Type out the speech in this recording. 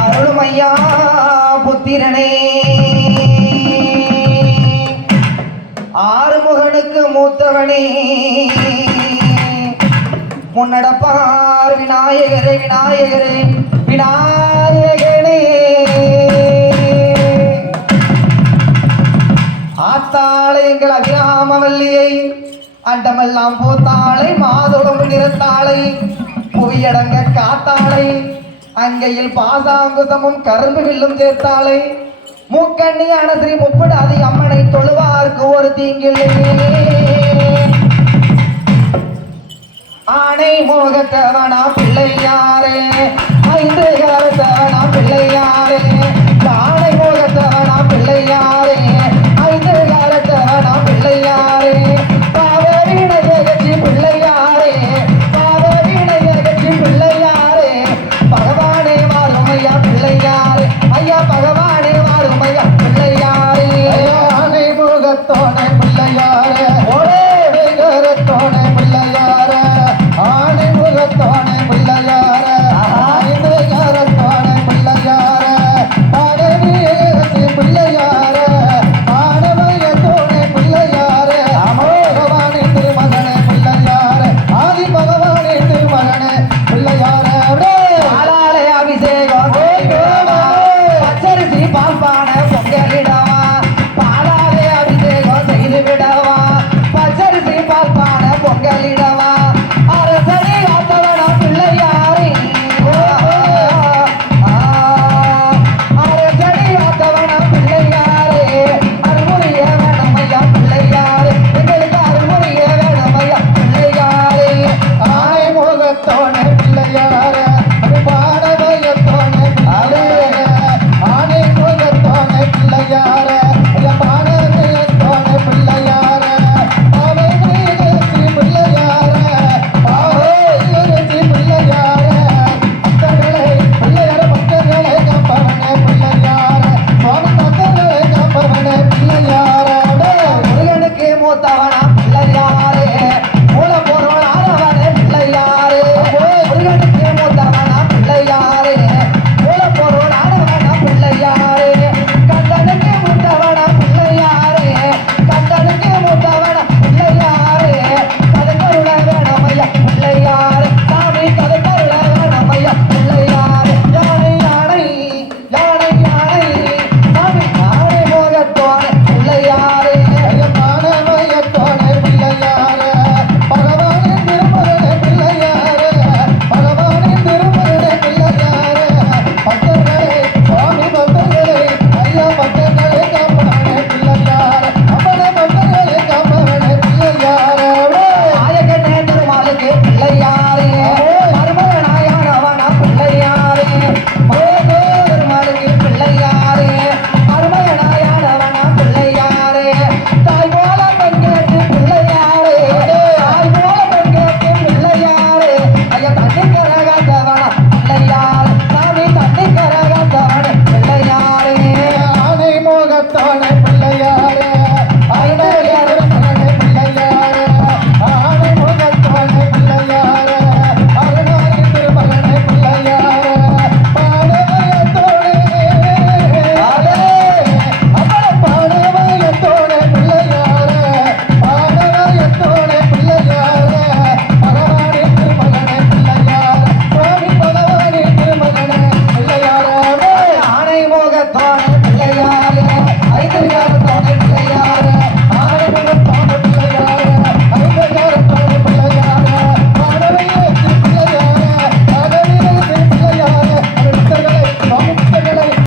அருள்மையா புத்திரனே. ஆறுமுகனுக்கு மூத்தவனே. முன்னடப்பார் விநாயகரே விநாயகரே விநாயகனே. ஆத்தாளை எங்கள் அபிராமவல்லியை அண்டமெல்லாம் பூத்தாளை மாதுளம் நிறத்தாளை புவியடங்க காத்தாளை அங்கையில் பாசாங்குசமும் கரும்பு வில்லும் சேர்த்தாளை மூக்கண்ணியான ஸ்ரீ முப்படாதி அம்மனை தொழுவார்க்கு ஒரு தீங்கில்லை ஆனை மோகத்தவனா பிள்ளையாரே ஐந்து காலத்தவனா பிள்ளையார்.